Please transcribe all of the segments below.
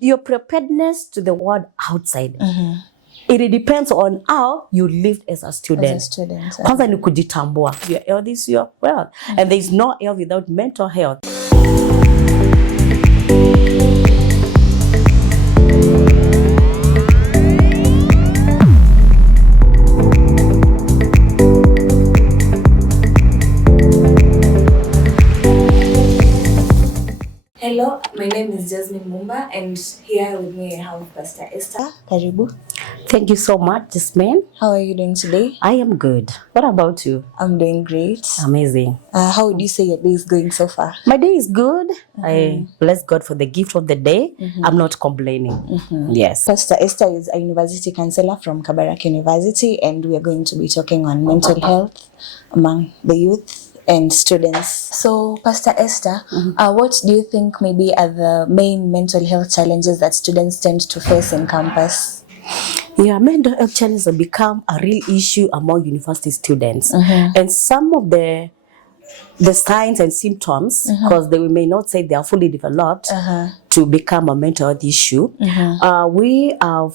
Your preparedness to the world outside. It depends on how you lived as a student. Kwanza ni kujitambua. Your health is your wealth. And there is no health without mental health. Hello, my name is Jasmine Mumba, and here with me I have Pastor Esther. Karibu. Thank you so much, Jasmine. How are you doing today? I am good. What about you? I'm doing great. Amazing. How would you say your day is going so far? My day is good. I bless God for the gift of the day. I'm not complaining. Yes. Pastor Esther is a university counselor from Kabarak University, and we are going to be talking on mental health among the youth and students. So, Pastor Esther, what do you think maybe are the main mental health challenges that students tend to face in campus? Yeah, mental health challenges have become a real issue among university students. And some of the signs and symptoms, because they may not say they are fully developed to become a mental health issue, we have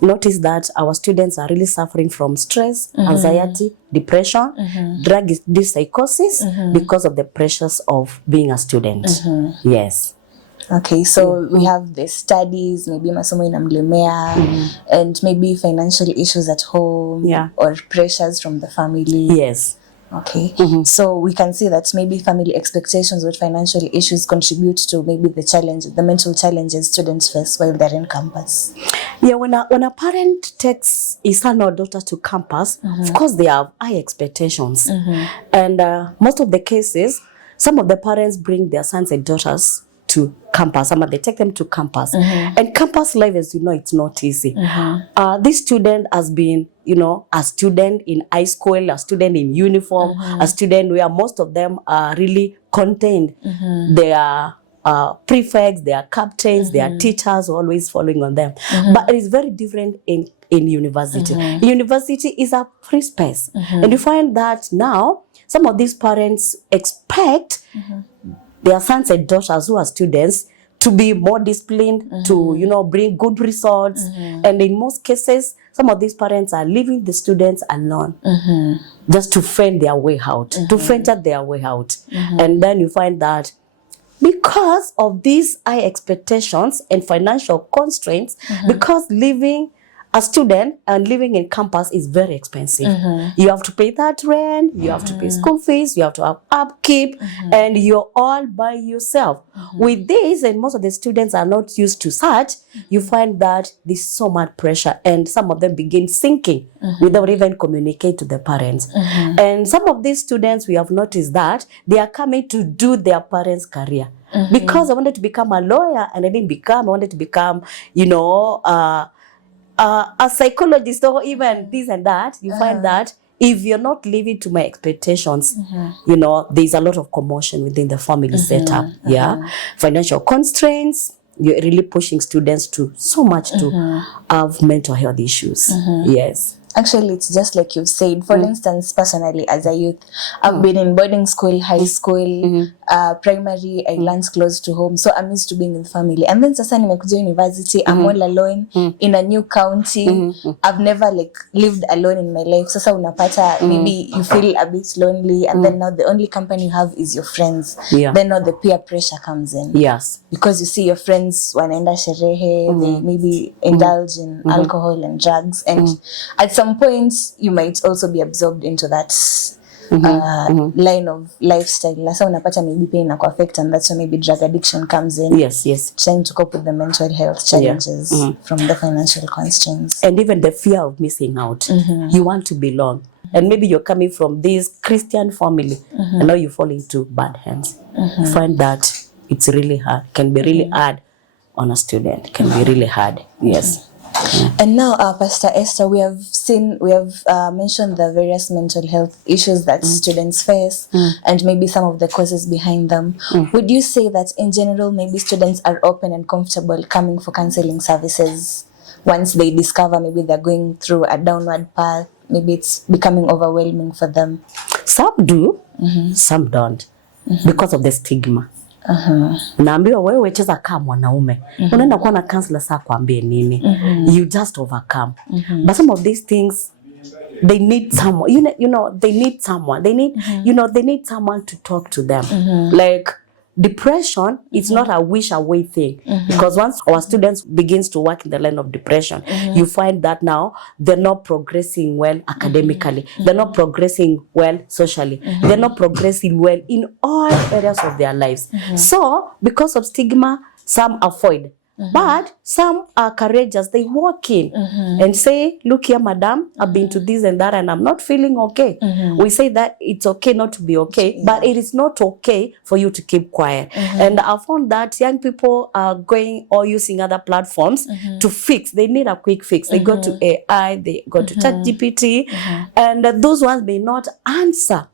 notice that our students are really suffering from stress, anxiety, depression, drug-induced psychosis because of the pressures of being a student. Yes. Okay, so we have the studies, maybe masomo inamlemea, and maybe financial issues at home, or pressures from the family. Yes. Okay, so we can see that maybe family expectations or financial issues contribute to maybe the mental challenges students face while they're in campus. Yeah, when a parent takes his son or daughter to campus, of course they have high expectations. And most of the cases, some of the parents bring their sons and daughters to campus. Some of they take them to campus. And campus life, as you know, it's not easy. This student has been, a student in high school, a student in uniform, a student where most of them are really contained. They are prefects, they are captains, they are teachers always following on them. But it is very different in university. University is a free space. And you find that now some of these parents expect their sons and daughters who are students to be more disciplined, to, bring good results. And in most cases, some of these parents are leaving the students alone just to fend their way out, to venture their way out. And then you find that because of these high expectations and financial constraints, because living a student and living in campus is very expensive. You have to pay that rent, you have to pay school fees, you have to have upkeep, and you're all by yourself. With this, and most of the students are not used to such, you find that there's so much pressure, and some of them begin sinking without even communicate to the parents. And some of these students, we have noticed that they are coming to do their parents' career. Because I wanted to become a lawyer, and I wanted to become, a psychologist or even this and that. You find that if you're not living to my expectations, there's a lot of commotion within the family setup. Financial constraints, you're really pushing students to so much to have mental health issues. Yes. Actually, it's just like you've said. For instance, personally, as a youth, I've been in boarding school, high school, primary. I learned close to home, so I'm used to being with family. And then sasa nimekuja university, I'm all alone in a new county. I've never lived alone in my life. Sasa unapata maybe you feel a bit lonely, and then now the only company you have is your friends. Then now the peer pressure comes in. Yes, because you see your friends wanaenda sherehe, they maybe indulge in alcohol and drugs, and at some point you might also be absorbed into that line of lifestyle. Nasa unapata maybe pain na affect, and that's why maybe drug addiction comes in. Yes. Trying to cope with the mental health challenges from the financial constraints. And even the fear of missing out. You want to belong. And maybe you're coming from this Christian family, and now you fall into bad hands. You find that it's really hard, can be really hard on a student, can be really hard. Yes. And now, Pastor Esther, we have mentioned the various mental health issues that students face, and maybe some of the causes behind them. Would you say that in general, maybe students are open and comfortable coming for counseling services once they discover maybe they're going through a downward path? Maybe it's becoming overwhelming for them. Some do, some don't, because of the stigma. Unaambiwa wewe cheza kama mwanaume. Unaenda kuwa na counselor saa kuambie nini? You just overcome. But some of these things, they need someone, you know, they need someone. They need, you know, they need someone to talk to them. Like depression is not a wish away thing, because once our students begins to work in the line of depression, you find that now they're not progressing well academically, they're not progressing well socially, they're not progressing well in all areas of their lives. So because of stigma, some avoid. But some are courageous. They walk in and say, look here, madam, I've been to this and that and I'm not feeling okay. We say that it's okay not to be okay, but it is not okay for you to keep quiet. And I found that young people are going or using other platforms to fix. They need a quick fix. They go to AI, they go to ChatGPT, and those ones may not answer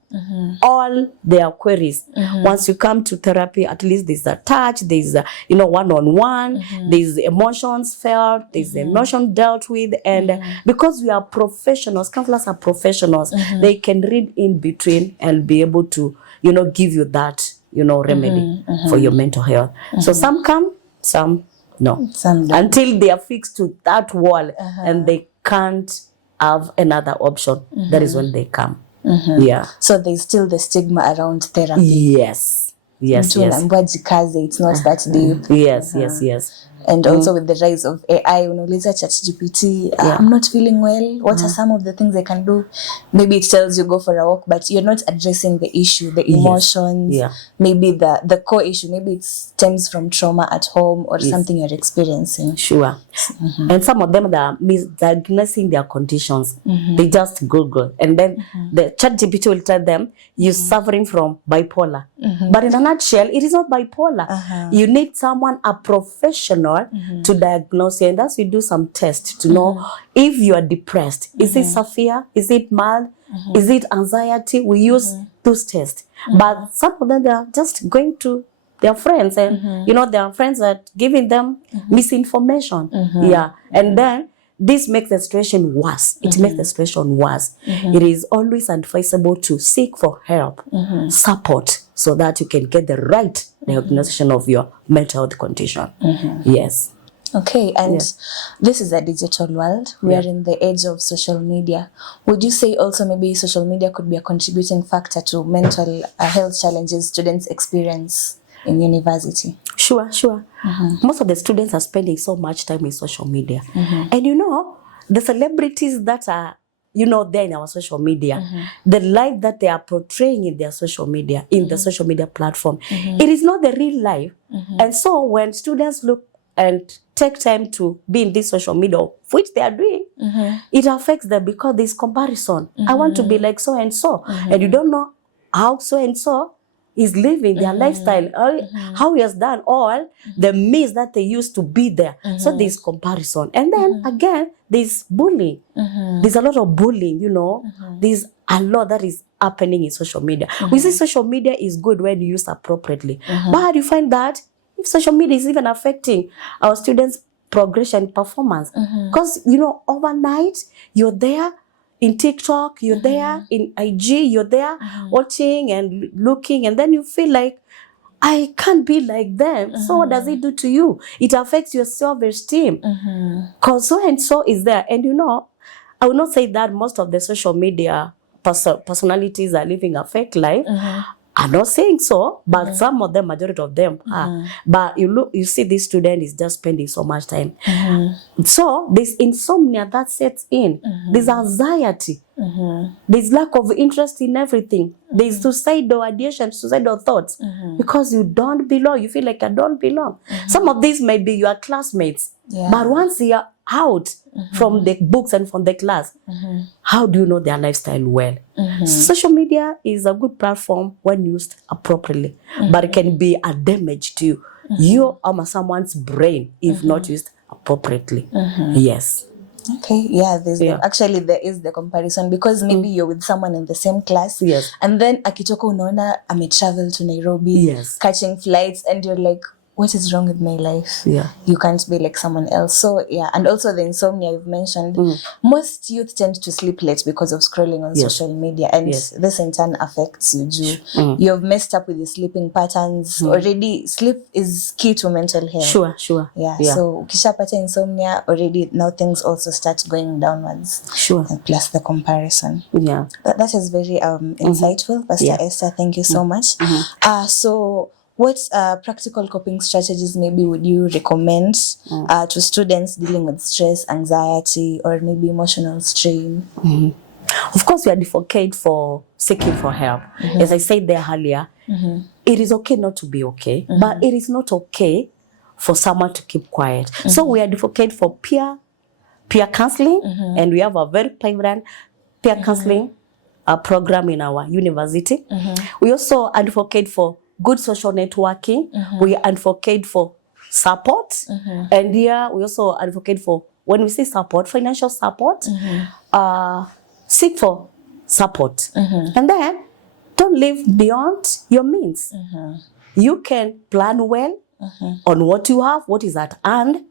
all their queries. Once you come to therapy, at least there's a touch, there's a, you know, one-on-one, there's emotions felt, there's emotion dealt with, and because we are professionals, counselors are professionals, they can read in between and be able to, you know, give you that, you know, remedy for your mental health. So some come, some no. Some don't. Until they are fixed to that wall and they can't have another option, that is when they come. Yeah. So there's still the stigma around therapy. Yes. Yes. Yes. It's not that deep. Yes. Yes. Yes. And also with the rise of AI, unauliza ChatGPT, I'm not feeling well. What are some of the things I can do? Maybe it tells you go for a walk, but you're not addressing the issue, the emotions. Maybe the core issue. Maybe it stems from trauma at home or something you're experiencing. Sure. And some of them that are misdiagnosing their conditions. They just Google, and then the ChatGPT will tell them you're suffering from bipolar. But in a nutshell, it is not bipolar. You need someone, a professional, to diagnose you, and thus we do some tests to know if you are depressed. Is it severe? Is it mild? Is it anxiety? We use those tests. But some of them, they are just going to their friends, and you know, their friends are giving them misinformation. And then this makes the situation worse. It makes the situation worse. It is always advisable to seek for help, support, so that you can get the right diagnosis of your mental health condition. Yes. Okay, and this is a digital world. We are in the age of social media. Would you say also maybe social media could be a contributing factor to mental health challenges students experience in university? Sure. Most of the students are spending so much time in social media. And you know, the celebrities that are, you know, there in our social media, the life that they are portraying in their social media, in the social media platform, it is not the real life. And so when students look and take time to be in this social media, which they are doing, it affects them because there's comparison. I want to be like so and so, and you don't know how so and so is living their lifestyle, how he has done all the means that they used to be there. So there's comparison. And then again, there's bullying. There's a lot of bullying, you know. There's a lot that is happening in social media. We say social media is good when used appropriately. But you find that if social media is even affecting our students' progression performance. Because, you know, overnight, you're there in TikTok, you're there in IG, you're there watching and looking, and then you feel like, I can't be like them. So what does it do to you? It affects your self-esteem. Because so and so is there. And you know, I would not say that most of the social media personalities are living a fake life. I'm not saying so, but some of them, majority of them are. But you see this student is just spending so much time. So there's insomnia that sets in. There's anxiety. There's lack of interest in everything. There's suicidal ideation, suicidal thoughts. Because you don't belong. You feel like I don't belong. Some of these may be your classmates. But once you're out from the books and from the class, how do you know their lifestyle well? Social media is a good platform when used appropriately, but it can be a damage to you or someone's brain if not used appropriately. Yes. Okay, actually there is the comparison, because maybe you're with someone in the same class, and then akitoka unaona ame travel to Nairobi, catching flights, and you're like, what is wrong with my life? Yeah. You can't be like someone else. So yeah, and also the insomnia you've mentioned. Most youth tend to sleep late because of scrolling on Yes. social media, and Yes. this in turn affects you. You've messed up with your sleeping patterns. Already, sleep is key to mental health. Sure. Yeah. So ukishapata insomnia, already now things also start going downwards. Sure. And plus the comparison. Yeah. That is very insightful, Pastor Yeah. Esther. Thank you so much. So what practical coping strategies maybe would you recommend to students dealing with stress, anxiety, or maybe emotional strain? Of course, we advocate for seeking for help. As I said there earlier, it is okay not to be okay, but it is not okay for someone to keep quiet. So we advocate for peer counseling, and we have a very vibrant peer counseling program in our university. We also advocate for good social networking. We advocate for support, and here we also advocate for, when we say support, financial support. Seek for support, and then don't live beyond your means. You can plan well on what you have, what is at hand,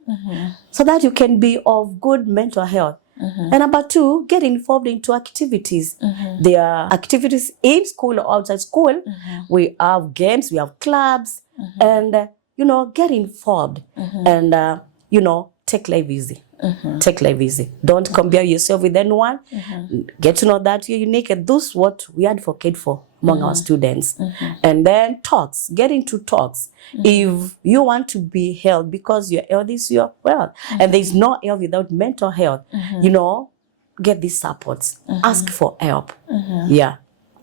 so that you can be of good mental health. And number two, get involved into activities. There are activities in school or outside school. We have games, we have clubs, and get involved, and take life easy. Take life easy. Don't compare yourself with anyone. Get to know that you're unique, and this is what we advocate for among our students. And then talks. Get into talks. If you want to be healthy, because your health is your wealth, and there's no health without mental health, get these supports. Ask for help. Yeah,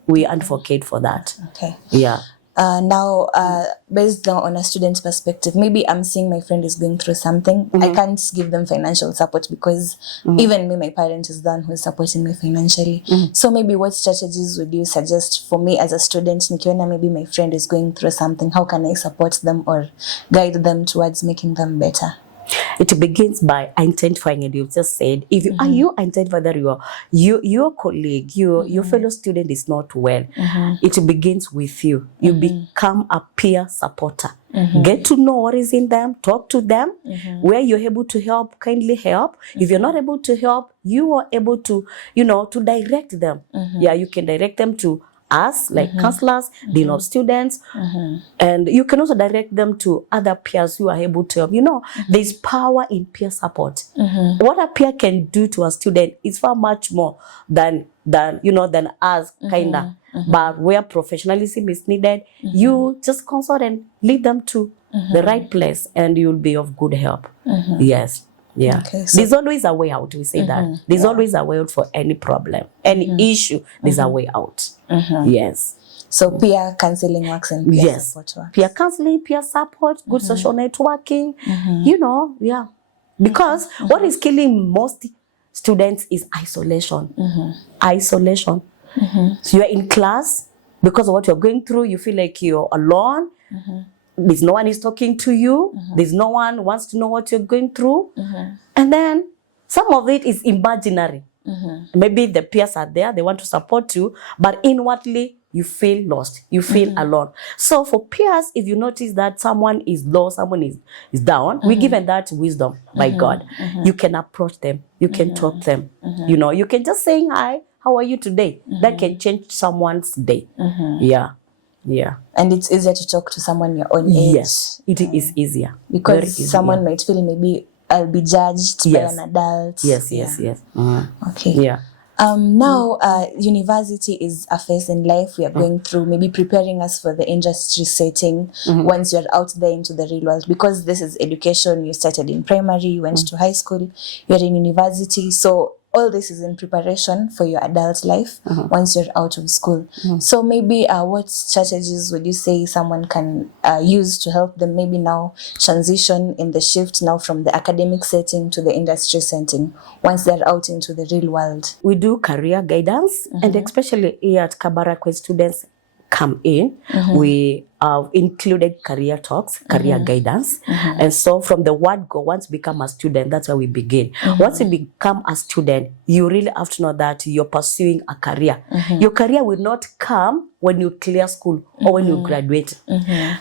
we advocate for that. Okay. Yeah. Now, based on a student's perspective, maybe I'm seeing my friend is going through something. I can't give them financial support because even me, my parent is the one who is supporting me financially. So maybe what strategies would you suggest for me as a student? Nikiona maybe my friend is going through something. How can I support them or guide them towards making them better? It begins by identifying, and you just said, if you identify that your colleague, your fellow student is not well, it begins with you. You become a peer supporter. Get to know what is in them, talk to them, where you're able to help, kindly help. If you're not able to help, you are able to, to direct them. Yeah, you can direct them to us, like counselors, dean of students, and you can also direct them to other peers who are able to help. There's power in peer support. What a peer can do to a student is far much more than us, kinda. But where professionalism is needed, you just consult and lead them to the right place, and you'll be of good help. Yes. Yeah. Okay, so there's always a way out. We say that. There's always a way out for any problem, any issue. There's a way out. Yes. So peer counseling works and peer support works. Peer counseling, peer support, good social networking. Yeah. Because what is killing most students is isolation. Isolation. So you're in class, because of what you're going through, you feel like you're alone. There's no one is talking to you. There's no one wants to know what you're going through. And then some of it is imaginary. Maybe the peers are there, they want to support you, but inwardly you feel lost, you feel alone. So for peers, if you notice that someone is low, someone is down, we're given that wisdom by God. You can approach them, you can talk to them. You can just say, hi, how are you today? That can change someone's day. Yeah. And it's easier to talk to someone your own age. Yes, it is easier. Because someone might feel maybe I'll be judged by an adult. Yes. Okay. Yeah. Now, university is a phase in life we are going through, maybe preparing us for the industry setting once you're out there into the real world. Because this is education, you started in primary, you went to high school, you're in university. So all this is in preparation for your adult life once you're out of school. So maybe what strategies would you say someone can use to help them maybe now transition in the shift now from the academic setting to the industry setting once they're out into the real world? We do career guidance, and especially here at Kabarak, when students come in, we have included career talks, career guidance. And so from the word go, once you become a student, that's where we begin. Once you become a student, you really have to know that you're pursuing a career. Your career will not come when you clear school or when you graduate.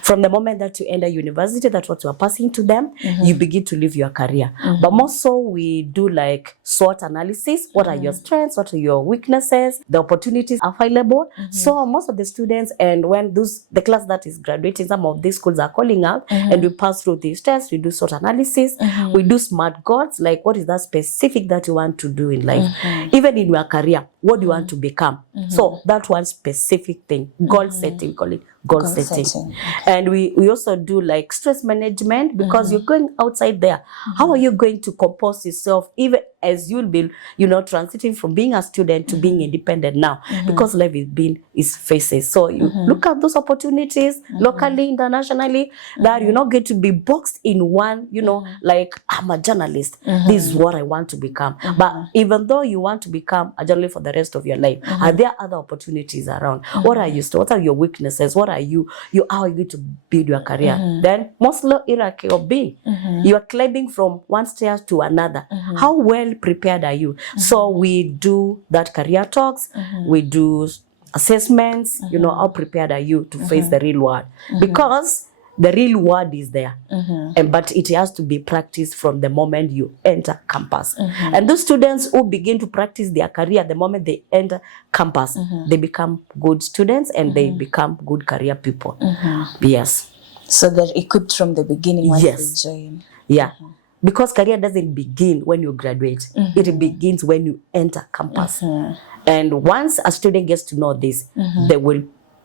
From the moment that you enter university, that's what you are passing to them, you begin to live your career. But more so, we do like SWOT analysis. What are your strengths? What are your weaknesses? The opportunities available. So most of the students, and when the class that is graduating, some of these schools are calling out, and we pass through these tests. We do SWOT analysis. We do SMART goals, like what is that specific that you want to do in life, even in your career. What do you want to become? So that one specific thing, goal setting, call it goal setting. And we also do like stress management, because you're going outside there. How are you going to compose yourself, even as you'll be, transiting from being a student to being independent now, because life is phases. So you look at those opportunities locally, internationally, that you're not going to be boxed in one, like I'm a journalist. This is what I want to become. But even though you want to become a journalist for the rest of your life, are there other opportunities around? What are your weaknesses? What are how are you going to build your career? Then most hierarchy of being, you are climbing from one stair to another. How well prepared are you? So we do that career talks, we do assessments, how prepared are you to face the real world? Because the real world is there, but it has to be practiced from the moment you enter campus. And those students who begin to practice their career the moment they enter campus, they become good students and they become good career people. Yes. So they're equipped from the beginning once they join. Yeah. Because career doesn't begin when you graduate. It begins when you enter campus. And once a student gets to know this, they will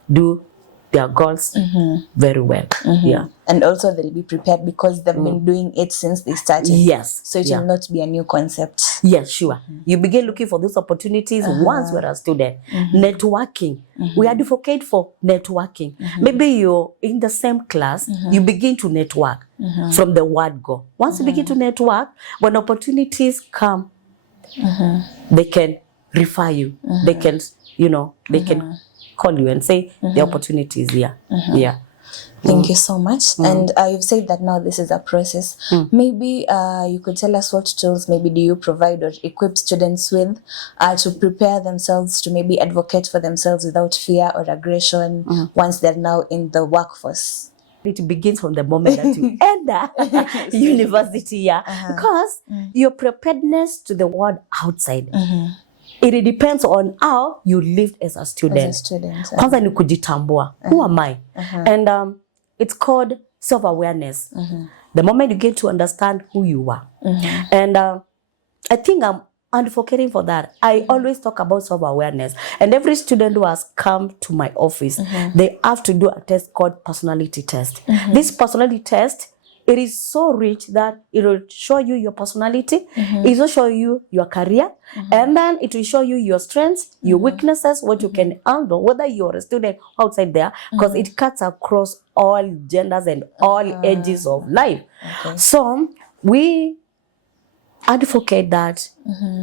do their goals very well. Yeah. And also they'll be prepared because they've been doing it since they started. Yes. So it will not be a new concept. Yes, sure. You begin looking for those opportunities once you're a student. Networking. We advocate for networking. Maybe you're in the same class, you begin to network from the word go. Once you begin to network, when opportunities come, they can refer you. They can, they can call you and say the opportunity is here. Yeah. Thank you so much. And you've said that now this is a process. Maybe you could tell us what tools maybe do you provide or equip students with to prepare themselves to maybe advocate for themselves without fear or aggression once they're now in the workforce? It begins from the moment that you enter university, because your preparedness to the world outside, it depends on how you lived as a student. Kwanza ni kujitambua. Who am I? And it's called self-awareness. The moment you get to understand who you are. And I think I'm advocating for that. I always talk about self-awareness. And every student who has come to my office, they have to do a test called personality test. This personality test, it is so rich that it will show you your personality, it will show you your career, and then it will show you your strengths, your weaknesses, what you can handle, whether you're a student outside there, because it cuts across all genders and all ages of life. So we advocate that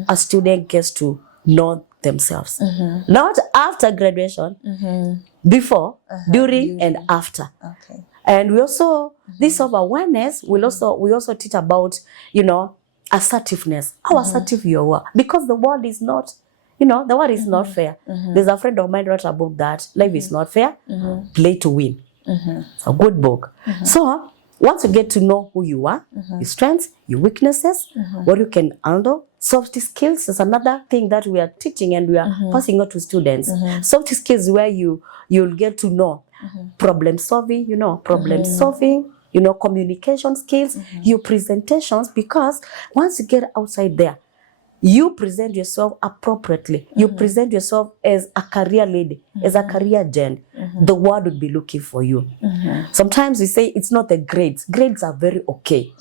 a student gets to know themselves, not after graduation, before, during, and after. And we also, this self-awareness, we also teach about, assertiveness, how assertive you are. Because the world is not, the world is not fair. There's a friend of mine wrote a book that life is not fair, play to win. It's a good book. So once you get to know who you are, your strengths, your weaknesses, what you can handle, soft skills is another thing that we are teaching and we are passing on to students. Soft skills where you'll get to know problem solving, communication skills, your presentations, because once you get outside there, you present yourself appropriately. You present yourself as a career lady, as a career gen. The world would be looking for you. Sometimes we say it's not the grades. Grades are very okay.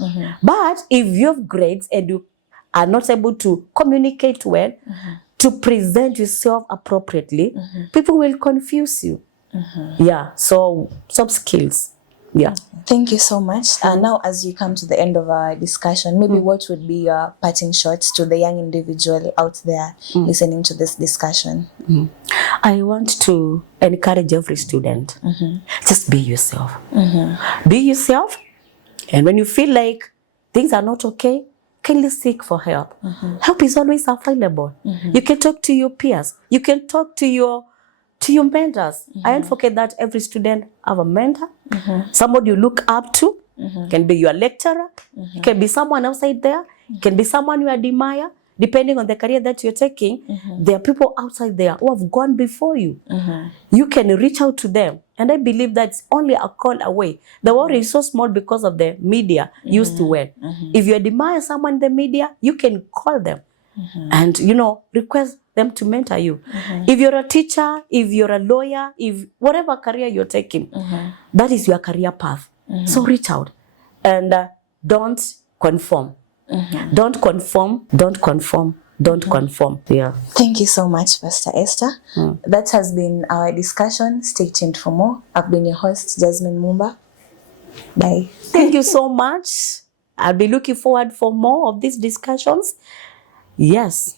But if you have grades and you are not able to communicate well, to present yourself appropriately, people will confuse you. Yeah, so soft skills. Yeah. Thank you so much. Now, as we come to the end of our discussion, maybe what would be your parting shots to the young individual out there listening to this discussion? I want to encourage every student. Just be yourself. Be yourself. And when you feel like things are not okay, kindly seek for help. Help is always available. You can talk to your peers. You can talk to your to your mentors. I advocate that every student have a mentor, somebody you look up to. Can be your lecturer, can be someone outside there, can be someone you admire. Depending on the career that you're taking, there are people outside there who have gone before you. You can reach out to them. And I believe that's only a call away. The world is so small because of the media used to win. If you admire someone in the media, you can call them and, you know, request them to mentor you. If you're a teacher, if you're a lawyer, if whatever career you're taking, that is your career path. So reach out and don't conform. Don't conform, don't conform, don't conform. Yeah. Thank you so much, Pastor Esther. That has been our discussion. Stay tuned for more. I've been your host, Jasmine Mumba. Bye. Thank you so much. I'll be looking forward for more of these discussions. Yes.